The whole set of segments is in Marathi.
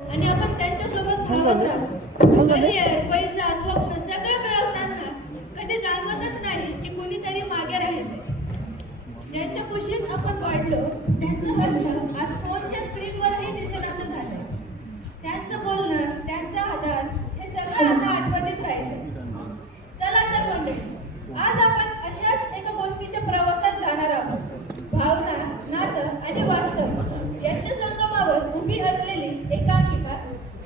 आणि आपण त्यांच्यासोबत धावत राहतो. करिअर, पैसा, स्वप्न सगळं मिळवताना कधी जाणवतच नाही की कुणीतरी मागे राहिले. ज्यांच्या खुशीत आपण वाढलो त्यांचं हसणं आज फोनच्या स्क्रीनवरही दिसेल असं झालंय. त्यांचं बोलणं, त्यांचा आधार हे सगळं आता आठवणीत राहिलं. चला तर मंडळी, आज आपण अशाच एका गोष्टीच्या प्रवासात जाणार आहोत. भावना, नातं आणि वास्तव यांच्या संगमावर उभी असलेली एकांकिका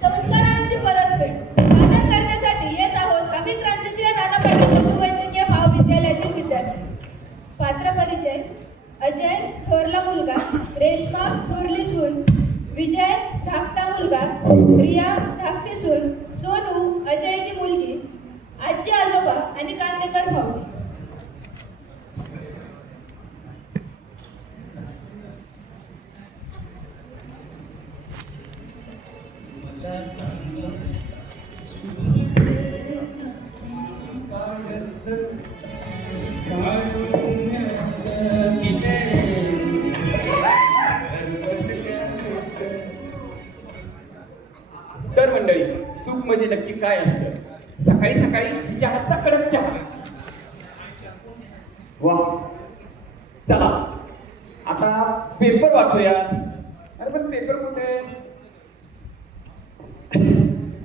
संस्कारांची परतफेड सादर करण्यासाठी येत आहोत आम्ही क्रांतिसिंह नाना पाटील पशुवैद्यकीय महाविद्यालयातील विद्यार्थी. पात्र परिचय: अजय थोरला मुलगा, रेश्मा थोरली सून, विजय धाकटा मुलगा, रिया धाकटी सून, सोनू अजयची मुलगी, आजी आजोबा आणि कांदेकर भाऊजी. तर मंडळी, सुख म्हणजे नक्की काय असतं? सकाळी सकाळी चहाचा कडक चहा. वा, चला आता पेपर वाचूया. अरे पण पेपर कुठे?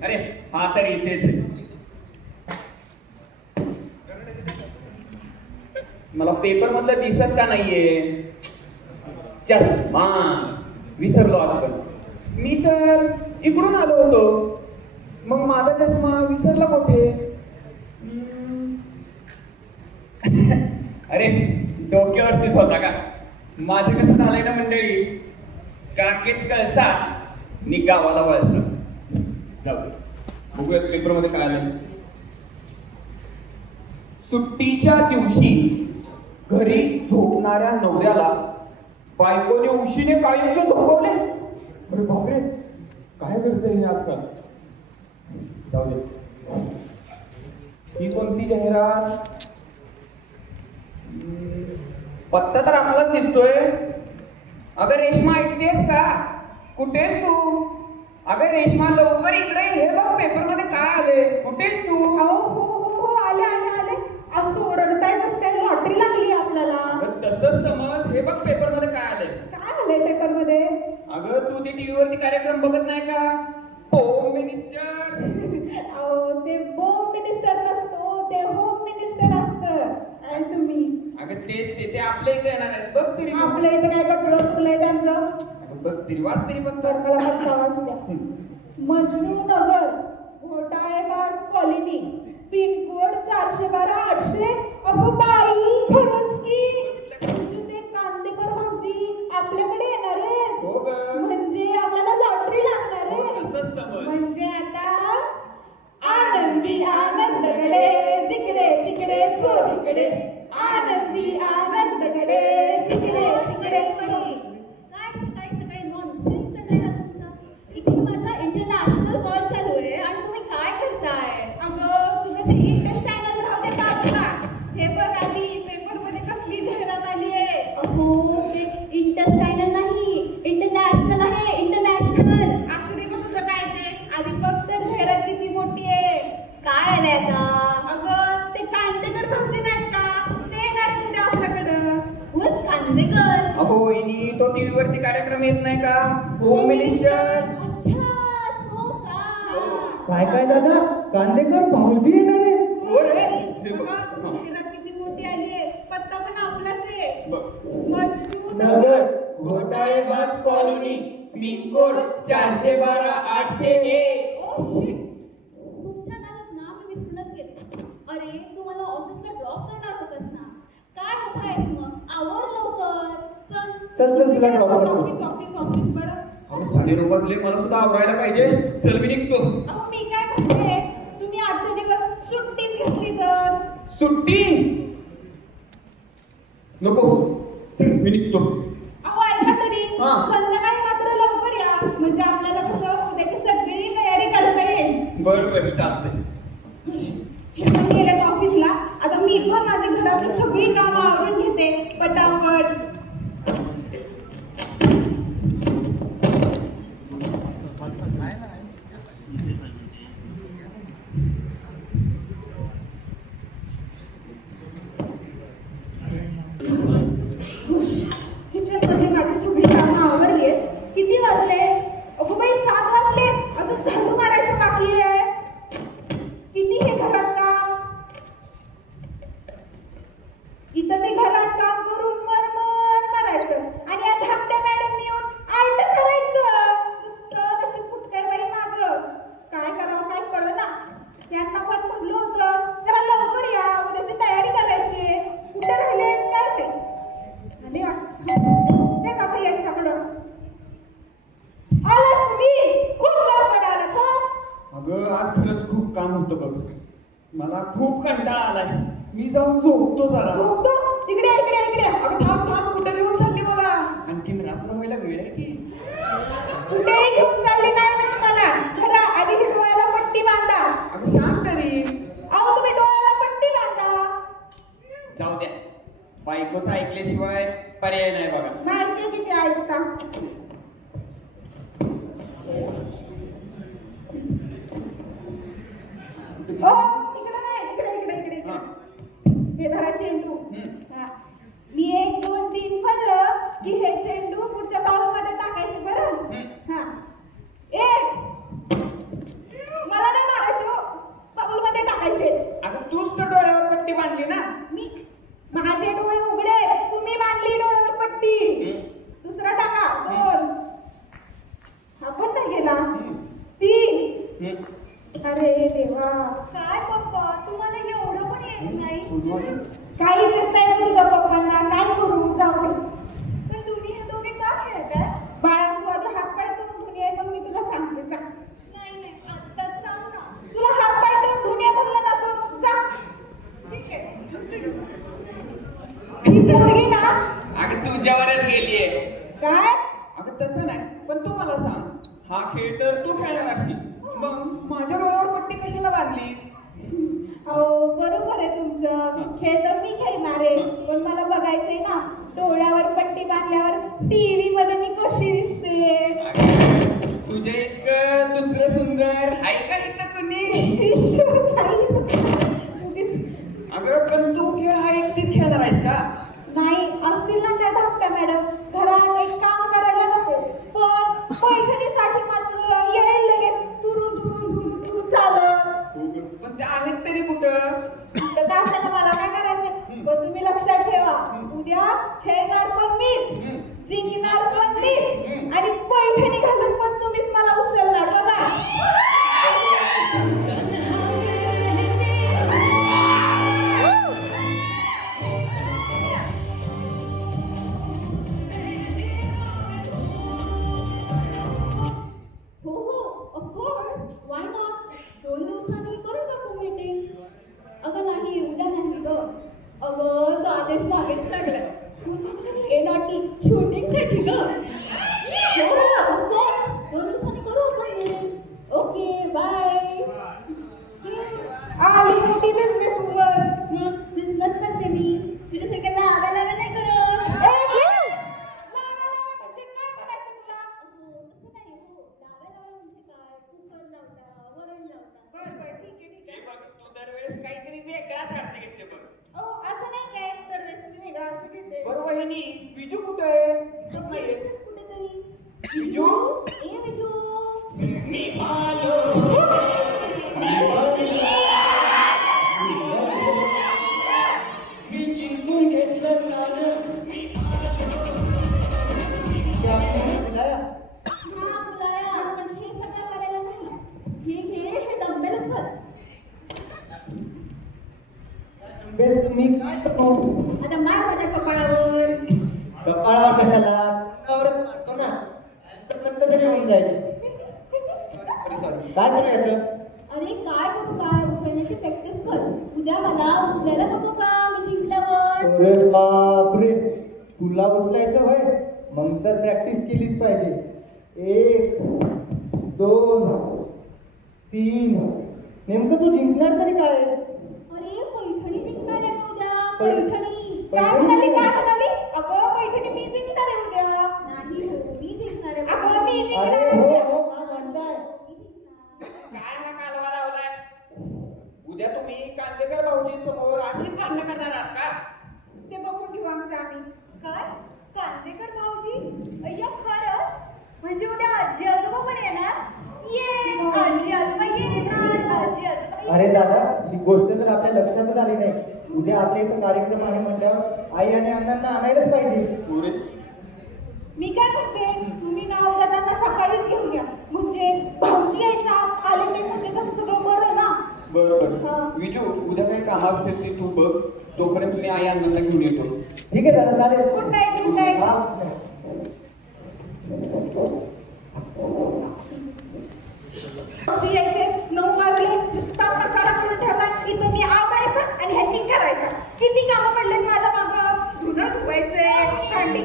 अरे हा तर इथेच आहे. मला पेपर मधलं दिसत का नाहीये? चष्मा विसरलो आज. पण मी तर इकडून आलो होतो, मग माझा चष्मा विसरला कुठे? अरे डोक्यावरतीच होता का? माझं कसं झालंय ना मंडळी, काकेत कळसा नि गावाला वळसा. जाऊ दे, बघूयात पेपर मध्ये काय आलं. सुट्टीच्या दिवशी घरी झोपणाऱ्या नवऱ्याला बायकोने उशीने कायमचे झोपवले. अरे बापरे, काय करते हे आजकाल? जाऊ दे. ही कोणती जाहिरात? पत्ता तर आपलाच दिसतोय. अगं रेश्मा, ऐकतेस का? कुठेस तू? अगं रेश्मा, लवकर इकडे हे बघ, पेपर मध्ये काय आले. कुठेस तू? हो आले आले आले. असं ओरडताय कसं काय? लॉटरी लागली आपल्याला. तसंच समज. हे बघ पेपर मध्ये काय आलंय. काय आलंय पेपर मध्ये? अगं तू ते टीव्ही वरती कार्यक्रम बघत नाही का? Home minister. अहो, ते होम मिनिस्टर नसतो, ते होम मिनिस्टर असतं. आणि तुम्ही? अगं ते आपल्या इथे येणार आहे. बघ तरी. आपल्या इथे काय कपडं तुलंय त्यांचं? अगं बघ तरी, वाच तरी बघ. तर मला मस्त आवाज द्या. मजनू नगर, घोटाळेबाज कॉलनी, पिनकोड 412-800. अगो बाई, खरंच की म्हणजे ते कांदेकर भाऊजी आपल्याकडे येणार आहेत. हो ग. म्हणजे आपल्याला लॉटरी लागणार हो, आहे. तसंच समज. म्हणजे आता आनंदी आनंदकडे, जिकडे तिकडे चोरीकडे, आनंदी आनंदकडे, जिकडे तिकडे चोरी. काय सकाळी सकाळी नॉनसेन्स सगळं आहे तुमचा. इथे माझा इंटरनॅशनल कॉल चालू आहे आणि तुम्ही काय करताय? अगं तुझं ते इंटरस्टॅनल राहू दे बाजूला. हे बघ आधी पेपर मध्ये कसली जाहिरात आली आहे. अहो, ते इंटरस्टायनल नाही, इंटरनॅशनल आहे, इंटरनॅशनल. असू दे, तुझं काय ते आधी फक्त जाहिरात किती मोठी आहे. काय आलंय आता? अगं ते कांदेकर भाऊजी नाहीत का, ते येणार आहेत उद्या आपल्याकडं. उगाच कांदेकर. अहो वहिनी, तो टीव्ही वरती कार्यक्रम येत नाही का? Home minister. अच्छा, तो का? काय काय दादा, कांदेकर भाऊजी येणार आहे? हो रे. हे बघ. बघा, जाहिरात किती मोठी आली आहे. पत्ता पण आपलाच आहे. बघ. मजनू नगर, घोटाळेबाज कॉलनी, पिनकोड 412-801. ओ शिट, तुमच्या नावात नाव मी विसरूनच गेले. अरे, तू मला ऑफिसला ड्रॉप करणार होतास ना? काय होत आहेस मग? आवर लवकर. चल. चल तुला ड्रॉप करतो. ऑफिस ऑफिस ऑफिस बरं. अहो 9:30 वाजले, मला सुद्धा आवरायला पाहिजे. चल मी निघतो. अहो मी काय म्हणते, तुम्ही आजचे दिवस सुट्टीच घेतली तर? सुट्टी नको. चल मी निघतो. अहो ऐका तरी, हा. संध्याकाळी मात्र लवकर या, म्हणजे आपल्याला कसं उद्याची सगळी तयारी करता येईल. बरं चालतंय. हे पण गेलेत ऑफिसला. आता मी पण माझ्या घरातली सगळी कामं आवरून घेते पटापट. काय किचन मध्ये माझी सगळी कामं आवरली आहेत. किती वाजले? अगो बाई 7 वाजले. अजून झाडू मारायचं बाकी आहे. किती हे घरात काम? इथं मी घरात काम करून मरमर करायचं आणि या धाकट्या मॅडम येऊन आयतं करायचं. नुसतं नशीब फुटकंय बाई माझं. काय करावं काय कळेना. त्यांना पण म्हणलं होतं जरा लवकर या, उद्याची तयारी करायची आहे. कुठे राहिले काय ते? आले तेच आता यांच्याकडं. आलात तुम्ही? खूप लवकर आलात हं? अगं आज खरंच खूप काम होतं बघ. मला खूप कंटाळा आलाय. मी जाऊन झोपतो जरा. झोपतो? इकडे इकडे इकडे. अगं थांब थांब, कुठे घेऊन चालली मला? आणखीन रात्र व्हायला वेळ आहे की. कुठेही घेऊन चालली नाही मी तुम्हाला. जरा आधी ही डोळ्याला पट्टी बांधा. अगं सांग तरी. अहो तुम्ही डोळ्याला पट्टी बांधा. जाऊ द्या, बायकोचं ऐकल्याशिवाय पर्याय नाही बघा. माहितीये किती ऐकता. हो इकडे नाही, इकडे इकडे इकडे हा. इकडे. हे धरा चेंडू. हा. मी 1 2 3 म्हणलं की हे चेंडू पुढच्या बाउल मध्ये टाकायचे बरं. हा. 1 मला नाही मारायचे हो. बाउल मध्ये टाकायचे. अगं तूच तर डोळ्यावर पट्टी बांधली ना. मी माझे डोळे उघडे, तुम्ही बांधली डोळ्यावर पट्टी. दुसरा टाका. 2 हा पण नाही गेला. 3 अरे देवा. काय पप्पा, तुम्हाला एवढं पण येत नाही? काहीच येत नाही हो तुझ्या पप्पांना. काय करू? जाऊ दे. तर तुम्ही हे दोघे का खेळताय? बाळा तू आधी हातपाय धुवून धुवून ये, मग मी तुला सांगते. जा. नाही आत्ताच सांग ना. तुला हातपाय धुवून धुवून ये म्हणलं ना सोनू. जा. ठीक आहे. ही पोरगी ना. अगं तुझ्यावरच गेलीये. काय? अगं तसं नाही, पण तू मला सांग, हा खेळ तर तू खेळणार अशी, मग माझ्या डोळ्यावर पट्टी कशाला बांधलीस? अहो बरोबर आहे तुमचं. खेळ तर मी खेळणार आहे, पण मला बघायचंय ना डोळ्यावर पट्टी बांधल्यावर टीव्ही मध्ये मी कशी दिसते. अगं, तुझ्या इतकं दुसरं सुंदर आहे का इथं कुणी? अगं पण तू खेळ हा एकटीच खेळणार आहेस का? नाही असतील ना त्या धाकट्या मॅडम, घरात एक काम करायला नको, पण पैठणीसाठी मात्र येईल लगेच दुरू दुरू दुरू दुरू चालत. पण त्या आहेत तरी कुठं? तर असताना मला काय करायचं? पण तुम्ही लक्षात ठेवा, उद्या खेळणार पण मीच, जिंकणार पण मीच, आणि पैठणी घालून पण तुम्हीच मला उचलणार बघा. Why not? 2 दिवसांनी करू टाकू मीटिंग. अगं नाही, उद्या नाही ग. अगं तो आदेश मागेच लागला. नॉटी शूटिंगसाठी ग. हो, of course. 2 दिवसांनी करू आपण meeting. Okay, bye. आली मोठी बिझनेस वुमन. मग बिझनेस करते मी. तिथे सगळं लावायला नाही करत. म्हणजे काय म्हणायचं तुला? तसं नाही हो. लावायला म्हणजे काय? कुकर लावला, वरण लावला. बरं बरं ठीक आहे ठीक हे आहे. बघ, तू दरवेळेस काहीतरी वेगळाच अर्थ घेते बघ. असं नाही काय दरवेळेस मी वेगळा अर्थ घेते. बरं वहिनी, विजू कुठे आहे? दिसत नाहीये. इथेच कुठेतरी. विजू? ए विजू. हा मुलाया, पण हे सगळं करायला नाही. हे डंबेल उचल. तुम्ही काय करतो? आता मार माझ्या कपाळावर. कपाळावर कशाला? तोंडावरच मारतो ना. नंतर तरी होऊन जायचे. काय करायचं? अरे काय करू काय, उचलण्याची प्रॅक्टिस कर. उद्या मला उचलायला नको का मी जिंकल्यावर? अरे बापरे, तुला उचलायचं होय? मग तर प्रॅक्टिस केलीच पाहिजे. 1 2 3 नेमकं तू जिंकणार तरी काय? अरे पैठणी जिंकणार आहे मी उद्या. पैठणी. काय म्हणाली काय म्हणाली? अगं पैठणी मी जिंकणार आहे उद्या. नाही हो, मी जिंकणार आहे. अगं मी जिंकणार अरे आहे हो उद्या. हो, काय म्हणताय? मी जिंकणार. उद्या तुम्ही कांदेकर भाऊजींसमोर अशीच भांडणं करणार आहात का? ते बघून घेऊ आमचं आम्ही. काय कांदेकर भाऊजी अय्या खरंच म्हणजे उद्या आजी आजोबा पण येणार ये आजी आजोबा येणार आजी आजोबा अरे दादा, ही गोष्ट तर आपल्या लक्षातच आली नाही. उद्या आपल्या इथं कार्यक्रम आहे म्हटल्यावर आई आणि अण्णांना आणायलाच पाहिजे. पुरे मी काय म्हणते, तुम्ही ना उद्या त्यांना सकाळीच घेऊन घ्या. म्हणजे भाऊजी यायचा आले ते म्हणजे कसं सगळं बरं ना. बरोबर. विजू उद्या काही काम असतील ते तू बघ, तोपर्यंत मी आई अण्णांना घेऊन येतो. ठीक आहे दादा, चालेल. Good night good night. हा. भाऊजी यायचे 9 वाजले, नुसता मसाला करून ठेवला. इथं मी आवरायचं आणि ह्यांनी करायचं. किती कामं पडले माझ्या मागं. धुणं धुवायचे, भांडी.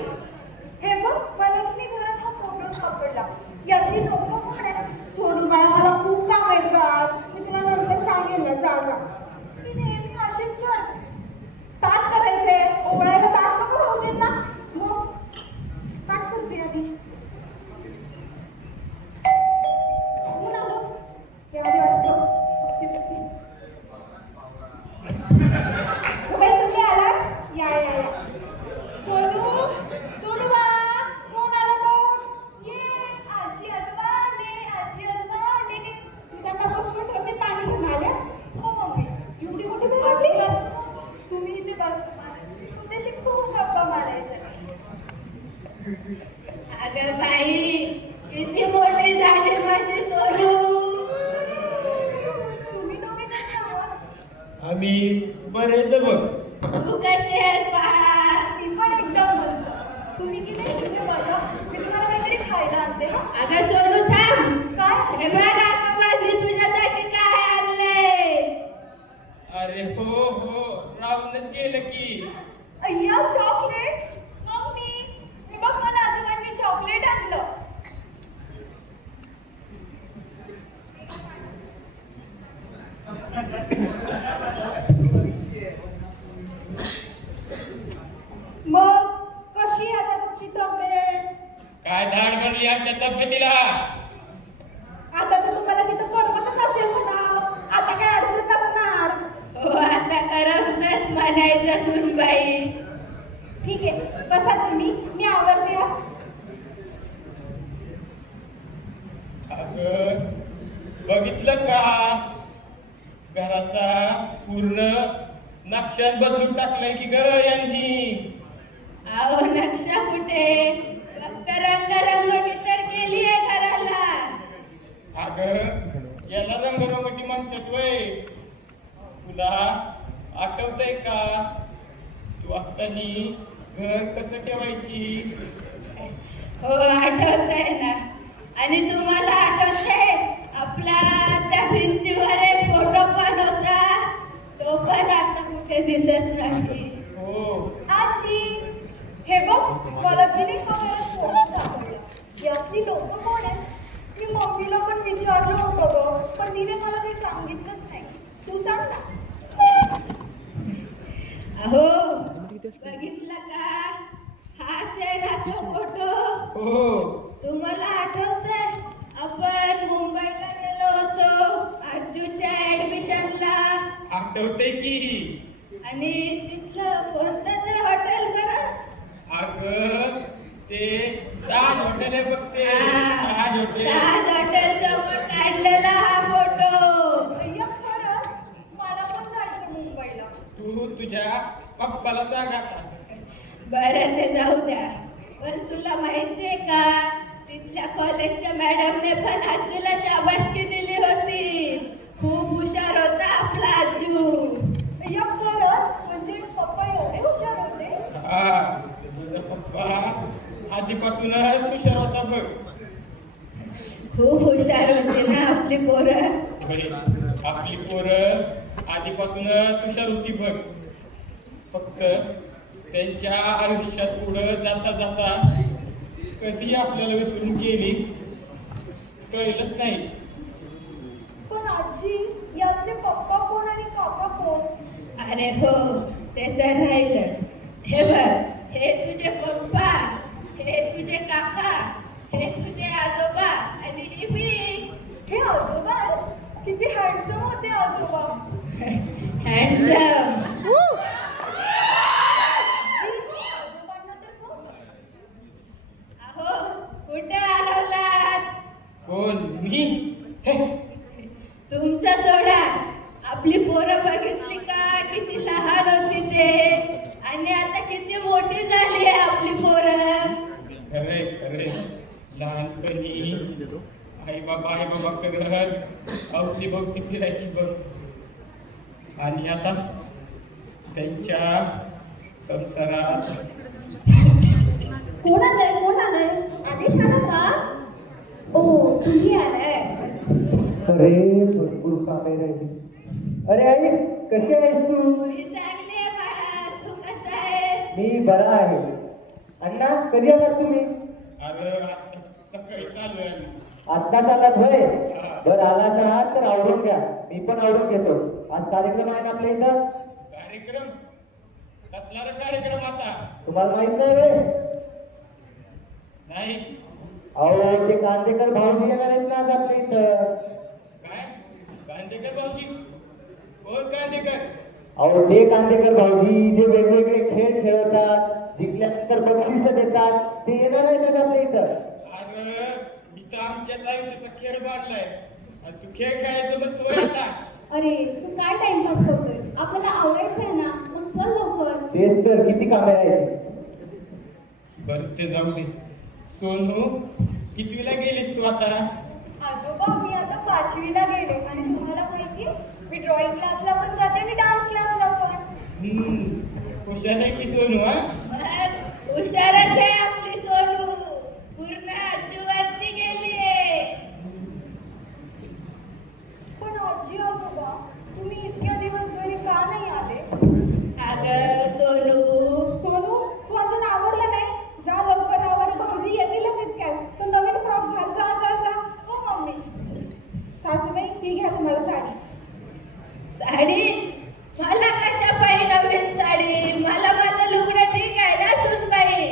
हे बघ मला किती घरात हा फोटो सापडला यातली लोक कोण आहेत सोडू बाळा, मला खूप काम आहेत बाळ. मी तुला नंतर सांगेन ना, जा जा. मी नेहमी अशीच कर ताट करायचे, ओवळायला ताट नको भाऊजींना. मग ताट करते आधी. ऊन आलं. हे आधी वाटतं. बाई तुम्ही आलात? या या या. सोनू सोनू बाळा, कोण आलं बघ? ये आजी आजोबा आले तू त्यांना बसवून ठेव, मी पाणी घेऊन आले. हो मम्मी एवढी मोठी भेटली. तुम्ही इथे बस तुझ्याशी खूप गप्पा मारायच्या अगं बाई किती मोठी झाली माझी सोनू तुम्ही दोघे कसे आहात आम्ही बरेच बघ. तू कशी आहेस बाळा मी पण एकदम मस्त तुम्ही की नाही तुझे बघा मी तुम्हाला काहीतरी खायला आणते ना अगं सोनू थांब काय हे बघ आता माझी तुझ्यासाठी काय आणलंय अरे हो हो, राहूनच गेलं की. अय्या चॉकलेट मम्मी मी बघ मला आजोबांनी चॉकलेट आणलं मग कशी आहे आता तुमची तब्येत? काय धाड भरली आमच्या तब्येतीला. आता तर तुम्हाला तिथं करमतच असेल म्हणा. आता काय अडचण नसणार. हो आता करमतच म्हणायचं सुनबाई ठीक आहे, बसा तुम्ही, मी आवडते. अगं बघितलं का, घराचा पूर्ण नक्षाच बदलून टाकलाय की ग यांनी. अहो नक्षा कुठे फक्त रंगरंगोटी तर केली आहे घराला अगं याला रंगरंगोटी म्हणतात वय. तुला आठवतंय का तू असताना घर कसं ठेवायची. हो आठवतंय ना आणि तुम्हाला आठवतंय आपला त्या भिंतीवर एक फोटो पण होता तो पण आता कुठे दिसत नाही हो आजी हे बघ मला तिने कमेरा फोटो सापडला यातली लोक कोण आहेत मी मम्मीला पण विचारलं होतं ग पण तिने मला काही सांगितलंच नाही तू सांग ना अहो बघितलं का हाच आहे ना तो फोटो हो तुम्हाला आठवतंय आपण मुंबईला गेलो होतो आजूच्या ऍडमिशनला आठवतंय की. आणि तिथलं कोणतं ते हॉटेल बरं अगं ते ताज हॉटेल आहे बघ ते. ताज हॉटेल. ताज हॉटेल समोर काढलेला हा फोटो अय्या खरं मला पण जायचं मुंबईला तू तुझ्या पप्पाला सांग आता. बरं ते जाऊ द्या पण तुला माहितीये का तिथल्या कॉलेजच्या मॅडमने पण आजूला शाबासकी दिली होती खूप हुशार होता आपला आजू अय्या खरंच म्हणजे पप्पा एवढे हुशार होते हा, तुझा पप्पा आधीपासूनच हुशार होता बघ. खूप हुशार होते ना आपली पोरं होय, आपली पोरं आधीपासूनच हुशार होती बघ. फक्त त्यांच्या आयुष्यात पुढं जाता जाता कधी आपल्याला विसरून गेली कळलंच नाही. पण आजी यातले पप्पा कोण आणि काका कोण अरे हो ते तर राहीलच हे बघ हे तुझे पप्पा हे तुझे काका हे तुझे आजोबा आणि ही मी हे आजोबा किती हँडसम होते आजोबा मी हे, तुमचा सोडा, आपली पोरं बघितली का किती लहान होती ते, आणि आता किती मोठी झाली आहे आपली पोरं. खरे खरे लहानपणी आई बाबा करत अवती भोवती फिरायची बघ, आणि आता त्यांच्या संसारात कोण आलंय आदेश आला का? ओ तुम्ही आलाय. अरे भरपूर कामे राहिली. अरे आई, कशी आहेस तू? मी चांगली आहे बाळा, तू कसा आहेस? मी बरा आहे. अण्णा, कधी आलात तुम्ही? अरे आता सकाळी चालू आहे. आत्ताच आलात होय? बरं, आलाच आहात तर आवडून घ्या, मी पण आवडून घेतो. आज कार्यक्रम आहे ना आपल्या इथं. कार्यक्रम कसला रे कार्यक्रम आता? तुम्हाला माहित नाही होय? नाही अहो, ते कांदेकर भाऊजी येणार आहेत ना आज आपल्या इथं. काय गांधीकर भाऊजी? कोण गांधीकर? अहो, ते कांदेकर भाऊजी जे वेगवेगळे खेळ खेळवतात, जिंकल्यानंतर बक्षीस देतात, ते येणार आहेत आज आपल्या इथं. अरे मी तर आमच्याच आयुष्याचा खेळ मांडलाय आणि तू खेळ खेळायचं पण तो आता. अरे तू काय टाइमपास करतोय? आपल्याला आवडायचं आहे ना, मग चल लवकर. तेच तर, किती कामे आहेत. बरं ते जाऊ दे. सोनू कितवीला गेलीस तू आता? आजोबा, मी आता 5वीला गेले, आणि तुम्हाला माहिती, मी ड्रॉइंग क्लासला पण जाते, मी डान्स क्लासला पण. हुशार आहे की सोनू? हा हुशारच आहे आपली सोनू, पूर्ण आजूवरती गेलीये. पण आजी आजोबा, तुम्ही इतक्या दिवस घरी का नाही आले? अगं सोनू, सोनू, तू अजून आवरलं नाही? जा लवकर आवर, भाऊजी येतीलच इतक्यात. तो नवीन फ्रॉक घाल, जा जा जा. हो मम्मी. सासूबाई, ही घ्या तुम्हाला साडी. साडी? मला कशा पाहिजे नवीन साडी? मला माझं लुगडं ठीक आहे ना सुनबाई?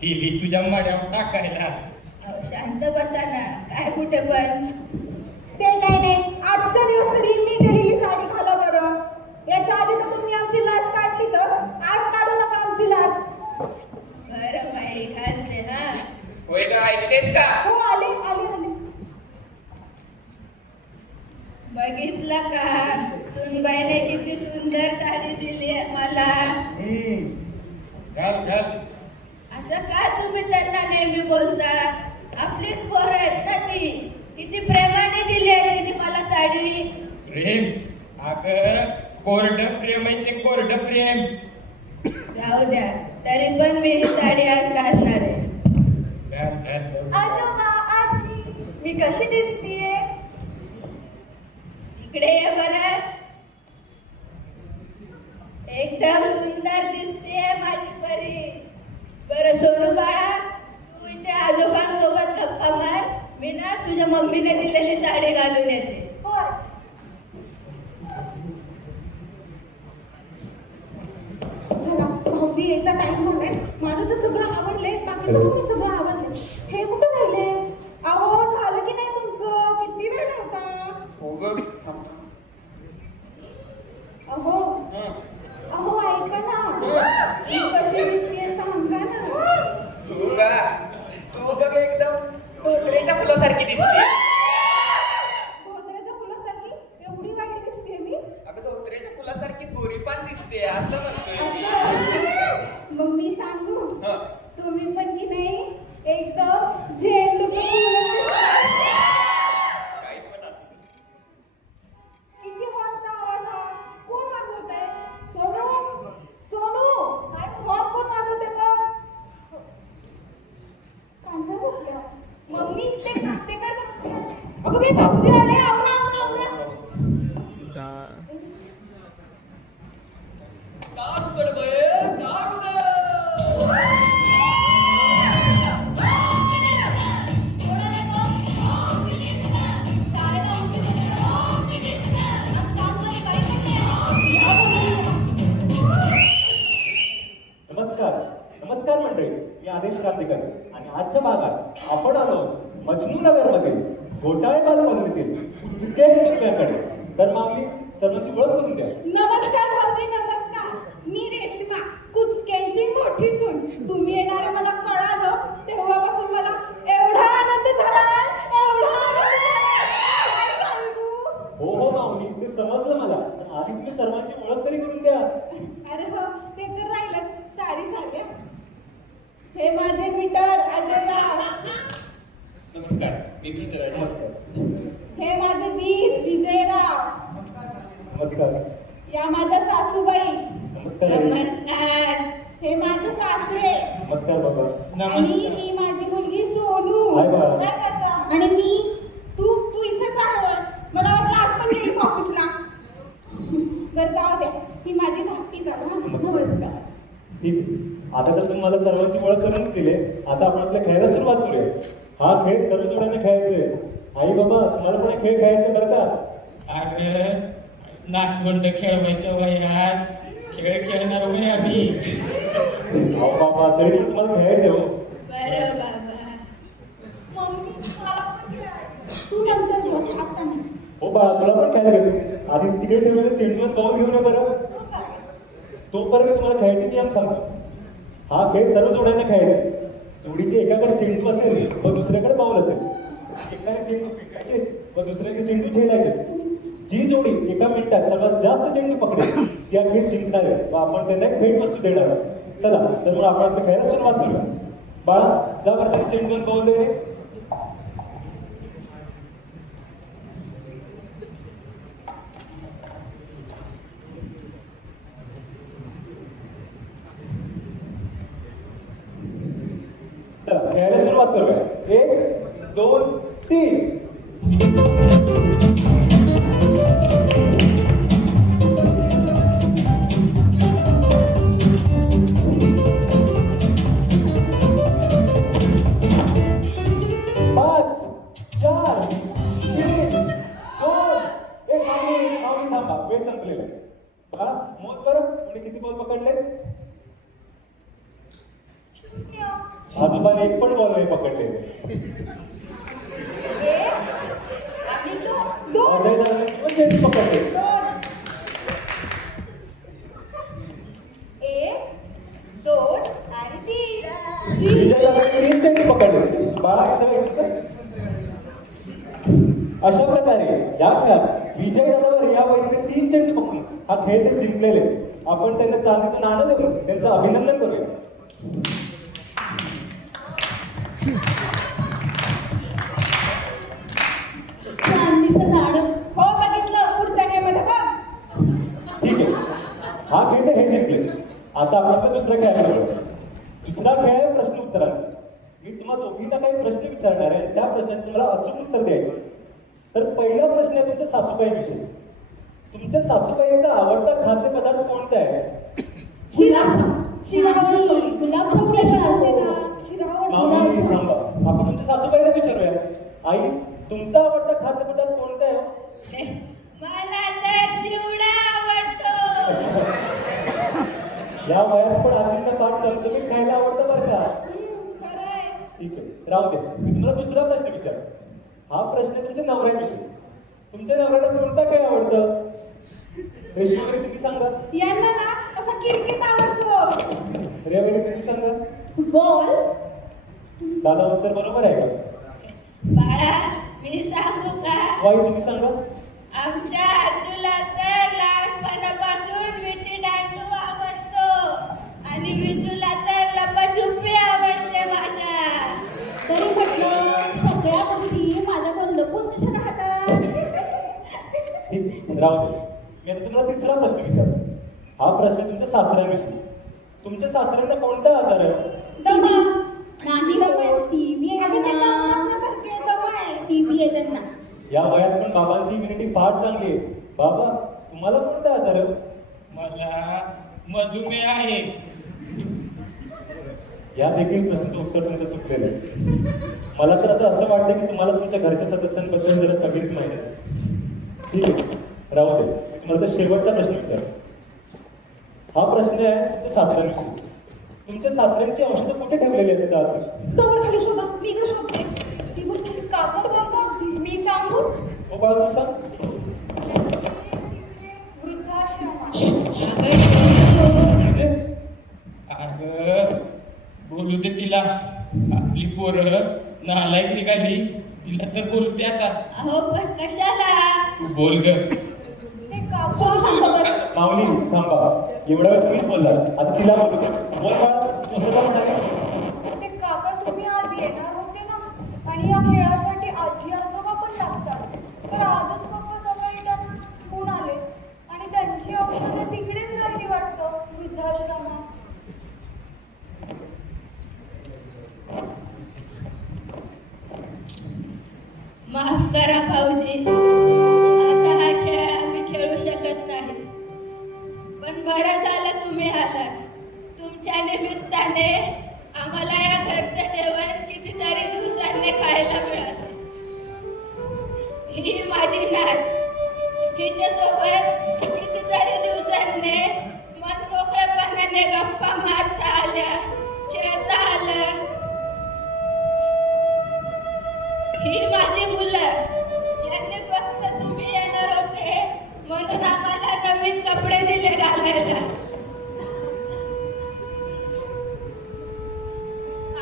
ती तुझ्या माड्यावर टाकायला. अहो, शांत बसा ना, काय कुठे पण. ते काही नाही, आजच्या दिवस तरी मी दिलेली साडी घाला बरं. याच्या आधी तर तुम्ही आमची लाज काढली, तर आज काढू नका आमची लाज. बरं बाई, घालते हा. होय का, ऐकतेस का? हो, आले आले आले. बघितलं का, सुनबाईने किती सुंदर साडी दिली आहे मला. घाल घाल. असं का तुम्ही त्यांना नेहमी बोलता? आपलीच पोरं आहेत ना ती. किती प्रेमाने दिली आहे तिने मला साडी. प्रेम? अगं कोरड प्रेम आहे ते, कोरड प्रेम. जाऊ द्या, तरी पण मी ही साडी आज घालणार आहे. घाल घाल. आजोबा, आजी, मी कशी दिसतीये? इकडे ये बरं. एकदम सुंदर दिसतेय माझी परी. बरं सोनू बाळा, तू इथे आजोबांसोबत गप्पा मार. मी ना तुझ्या मम्मीने दिलेली साडी घालून येते. चला, भाऊजी यायचा टाइम झालाय. माझं तर सगळं आवडलंय, बाकीचं पण सगळं आवडलंय. हे कुठं राहिले? अहो, झालं की नाही तुमचं? किती वेळ होता? हो ग. अहो अहो, ऐका ना, मी कशी दिसते सांगा ना. तू का, तू बघ एकदम धोत्रेच्या फुलासारखी दिसते. धोत्र्याच्या फुलासारखी एवढी वाईट दिसते मी? अगं धोत्रेच्या फुलासारखी गोरी पण दिसते, असं म्हणतोय मी. असं? मग मी सांगू, हं. तुम्ही पण की नाही एकदम झेंडूचं फुलच दिसताय. काही पण आता. किती हॉर्नचा आवाज हा? कोण वाजवतंय? सोनू, सोनू, हॉर्न कोण वाजवते बघ? कांदा बसल्या. मम्मी, ते कांदेकर बघते. अगं मी भाऊजी आले, आवरा आवरा आवरा. नमस्कार नमस्कार मंडळी, मी आदेश कांदेकर आणि आजच्या भागात आपण आलो मजनू नगर मधील घोटाळेबाज कॉलनीतील उचके टिकल्याकडे. तर माऊली, सर्वांची ओळख करून द्या. नमस्कार भाऊजी, नमस्कार. मी रेश्मा, कुचक्यांची मोठी सून. तुम्ही येणारे मला कळालं तेव्हापासून मला एवढा आनंद झाला, एवढा आनंद झाला. सर्वांची ओळख तरी करून द्या. अरे हो ते तर राहिलंच सारी सांगा. हे माझे मीटर अजयराव. नमस्कार, मी मिस्टर आहे. नमस्कार. हे माझे दीर विजयराव. नमस्कार. या माझ्या सासूबाई. नमस्कार आई. नमस्कार. हे माझे सासरे. नमस्कार बाबा. आणि ही माझी मुलगी सोनू. हाय बाळा. काय करता? आणि मी तू तू इथेच आहे. मला वाटलं आज पण गेलीस ऑफिसला. बरं जाऊ द्या. ही माझी धाकटी जाऊ. नमस्कार. ठीक आहे. आता तर तुम्ही मला सर्वांची ओळख करूनच दिले. आता आपण आपल्या खेळायला सुरुवात करूया. हा खेळ सर्व जोड्याने खेळायचे. आई बाबा तुम्हाला पण हे खेळ खेळायचे बरं का? अगं नाचगोंड खेळवायच्या वयात खेळ खेळणार वय आम्ही. अहो बाबा तरी पण तुम्हाला खेळायचे हो. बरं बाबा. मम्मी मला पण खेळायचं. तू नंतर बघ, आता नाही. हो बाळा तुला पण खेळायला घेतो. आधी तिकडे ठेवलेलं चेंडूवर पाऊल घेऊन ये बरं. तोपर्यंत तुम्हाला खेळायचे नियम सांगतो. हा खेळ सर्व जोड्यांना खेळायचे. जोडीचे एकाकडे चेंडू असेल व दुसऱ्याकडे पाऊल असेल. एकाने चेंडू फेकायचे व दुसऱ्याने चेंडू झेलायचे. जी जोडी एका मिनिटात सर्वात जास्त चेंडू पकडेल ती हा खेळ जिंकणार आहे व आपण त्यांना एक भेट वस्तू देणार आहोत. चला तर मग आपण आपल्या खेळायला सुरुवात करूया. बाळा जा बरं त्याने चेंडूवर पाऊल दे रे. चला खेळायला सुरुवात करूया. 1 2 3. वेळ संपलेला आहे. बाळा मोज बरं तुम्ही किती बॉल पकडले? आजोबाने एक पण बॉल नाही पकडले. अजय दादाने दोन चेंडू पकडले. 1 2 आणि 3. विजय दादाने 3 चेंडू पकडले. बाळा हे सगळं तुमचं? अशा प्रकारे या खेळात विजय दादावर या वैरीने 3 चेंडू पकडून हा खेळ ते जिंकलेले. आपण त्यांना चांदीचं नाणं देऊन त्यांचं अभिनंदन करूया. चांदीचं नाणं. हो बघितलं. पुढच्या गेममध्ये बघ. ठीक आहे. हा खेळ ते हे जिंकले. आता आपण आपला दुसरा खेळ खेळूया. दुसरा खेळ आहे प्रश्न उत्तरांचा. मी तुम्हाला दोघींना काही प्रश्न विचारणार आहे. त्या प्रश्नाचे तुम्हाला अचूक उत्तर द्यायचे. तर पहिला प्रश्न आहे तुमच्या सासूबाईविषयी. तुमच्या सासूबाईचा आवडता खाद्यपदार्थ कोणता आहे? शिरावळी. गुलाबजाम बनवते ना. माऊली थांबा. आपण तुमच्या सासूबाईला विचारूया. आई तुमचा आवडता खाद्यपदार्थ कोणता आहे? मला तर चिवडा आवडतो. या वयात पण आजींना फार चमचमीत खायला आवडतं बरं का? खरंय. ठीक आहे राहू दे. मी तुम्हाला दुसरा प्रश्न विचार. हा प्रश्न आहे तुमच्या नवऱ्याविषयी. तुमच्या नवऱ्याला कोणता खेळ आवडतं? रेशमी वगैरे तुम्ही सांगा. यांना ना असा क्रिकेट आवडतो. रिया वगैरे तुम्ही सांगा. बॉल. दादा उत्तर बरोबर आहे का? बाळा मी सांगू का? वाई तुम्ही सांगा. आमच्या आजूला तर लहानपणापासून विटी दांडू आवडतो आणि विजूला तर लपाछुपी आवडते माझ्या. तरी म्हटलं सगळ्या गोष्टी माझ्याकडून लपून कशा राहतात? ठीक राहू दे. मी आता तुम्हाला तिसरा प्रश्न विचारतो. हा प्रश्न तुमच्या सासऱ्यांविषयी. तुमच्या सासऱ्यांना कोणता आजार आहे? दमा. नाही दमा. टीव्ही अगं ते दमण्यासारखे दमा आहे. टीव्ही येतात ना. या वयात पण बाबांची इम्युनिटी फार चांगली आहे. बाबा तुम्हाला कोणता आजार आहे? मला मधुमेह आहे. या देखील प्रश्नाचं उत्तर तुमचं चुकलेलं आहे. मला तर आता असं वाटतं की तुम्हाला तुमच्या घरच्या सदस्यांबद्दल जरा कमीच माहिती आहे. ठीक आहे राहू दे. मी तुम्हाला तर शेवटचा प्रश्न विचारतो. हा प्रश्न आहे तुमच्या सासऱ्यांविषयी. तुमच्या सासऱ्यांची औषधं कुठे ठेवलेली असतात? स्टोवर खाली शोधा. मी जर शोधते. ती गोष्ट कापड बाबा. मी काढू. हो बाळा तू सांग. वृद्धाश्रमात. म्हणजे अगं बोलू दे तिला. आपली पोरं नालायक निघाली. तिला तर बोलू दे आता. अहो पण कशाला? तू बोल ग. ते सोनू शांत कर. माऊली थांबा, एवढा वेळ तुम्हीच बोलला, आता तिला बोलू दे. बोल बाळा, कसं काय म्हणालीस? ते काका तुम्ही आज येणार होते ना आणि या खेळासाठी आजी आजोबा पण नसतात. पण आजच पप्पा सकाळी त्यांना फोन आले आणि त्यांची औषधं तिकडेच राहिली वाटतं वृद्धाश्रमात. माफ करा भाऊजी, आता हा खेळ आम्ही खेळू शकत नाही. पण बरं झालं तुम्ही आलात. तुमच्या निमित्ताने आम्हाला या घरचं जेवण कितीतरी दिवसांनी खायला मिळालं. ही माझी नात, हिच्यासोबत कितीतरी दिवसांनी मनमोकळेपणाने गप्पा मारता आल्या, खेळता आलं. ही माझी मुलं, यांनी फक्त तुम्ही येणार होते म्हणून आम्हाला नवीन कपडे दिले घालायला.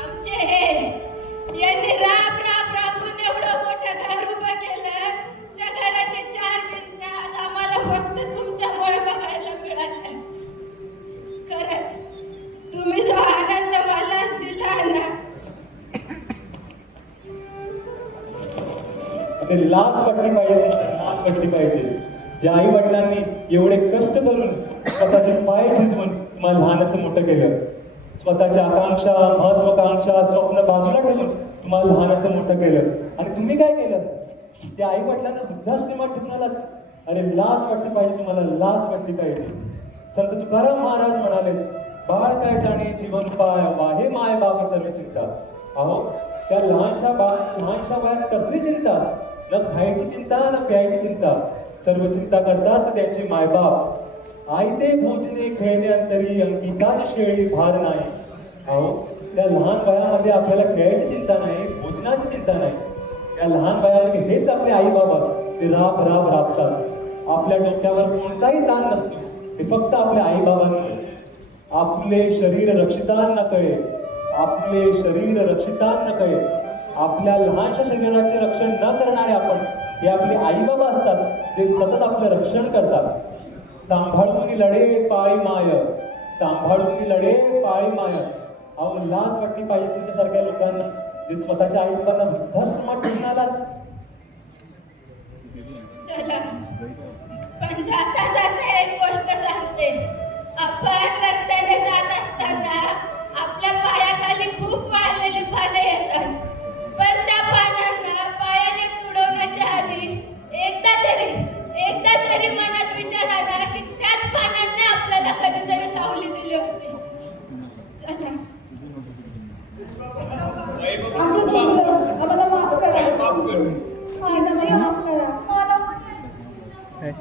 आमचे हे यांनी राब राब राबून एवढं मोठं घर उभं केलं. त्या घराचे 4 भिंत आज आम्हाला फक्त तुमच्यामुळे बघायला मिळाल्या. खरंच तुम्ही जो आनंद मलाच दिला ना, ते लाज वाटली पाहिजे, लाज वाटली पाहिजे. ज्या आई वडिलांनी एवढे कष्ट करून स्वतःचे पाय झिजवून तुम्हाला लहानाचं मोठं केलं, स्वतःच्या आकांक्षा, महत्वाकांक्षा, स्वप्न बाजूला ठेवून तुम्हाला लहानाचं मोठं केलं, आणि तुम्ही काय केलं? त्या आई वडिलांना वृद्धाश्रमात ठेवून आलात. अरे लाज वाटली पाहिजे तुम्हाला, लाज वाटली पाहिजे. संत तुकाराम महाराज म्हणाले, बाळ काय जाणे जीवन उपाय, वाहे माय बाप सर्व चिंता. अहो त्या लहानशा वयात कसली चिंता? न खायची चिंता, न प्यायची चिंता, सर्व चिंता करतात त्यांचे मायबाप. आई ते भोजने खेळणे अंतरी, अंकिताच शेळी भार नाही. अहो त्या लहान वयामध्ये आपल्याला खेळायची चिंता नाही, भोजनाची चिंता नाही. त्या लहान वयामध्ये हेच आपले आई बाबा ते राब राब राबतात. आपल्या डोक्यावर कोणताही ताण नसतो, ते फक्त आपल्या आई बाबांमुळे. आपुले शरीर रक्षितांना कळे, आपुले शरीर रक्षितांना कळे. आपल्या लहानशा शरीराचे रक्षण न करणारे आपण, हे आपले आई बाबा असतात जे सतत आपलं रक्षण करतात. सांभाळून लढे पाळी माय, सांभाळून लढे पाळी माय. अहो लाज वाटली पाहिजे तुमच्यासारख्या लोकांना जे स्वतःच्या आई बाबांना वृद्धाश्रमात ठेवून आलात. चला, पण जाता जाता एक गोष्ट सांगते. आपण रस्त्याने जात असताना आपल्या पायाखाली खूप वाळलेली पाने येतात. पण त्या पानांना पायाने तुडवण्याच्या आधी एकदा तरी मनात विचार आला की त्याच पानांनी आपल्याला कधीतरी सावली दिली होती. चला, आमचं चुकलं, आम्हाला माफ करा. माफ कर. आम्हाला माफ करा. मला पण यायचं तुमच्यासोबत.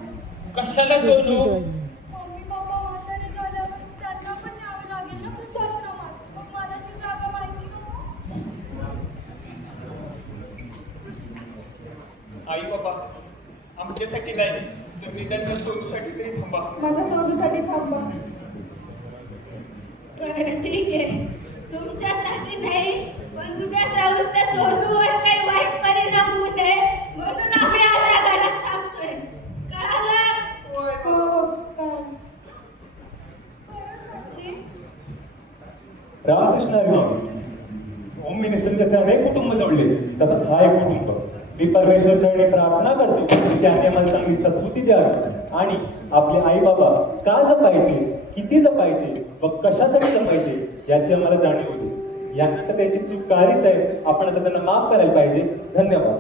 कशाला सोनू? मम्मी पप्पा म्हातारे झाल्यावर त्यांना पण न्यावे लागेल ना वृद्धाश्रमात. मग मला ती जागा माहिती नको? आई बाबा आमच्यासाठी नाही, तर निदान सोनूसाठी तरी थांबा. माझ्या सोनूसाठी थांबा. बरं ठीक आहे, तुमच्यासाठी नाही, पण उद्या जाऊन त्या सोनूवर काही वाईट परिणाम होऊ नये म्हणून आम्ही आज या घरात थांबतोय. कळालं? हो, कळलं. रामकृष्ण हरी माऊली. ओम मिनिस्टरचे अनेक कुटुंब जोडले, तसंच हा एक कुटुंब. मी परमेश्वर चरणी प्रार्थना करतो की त्यांनी आम्हाला चांगली सद्बुद्धी द्यावी आणि आपले आई बाबा का जपायचे, किती जपायचे व कशासाठी जपायचे याची आम्हाला जाणीव होती. यांना तर त्याची चूक काहीच आहे, आपण आता त्यांना माफ करायला पाहिजे. धन्यवाद.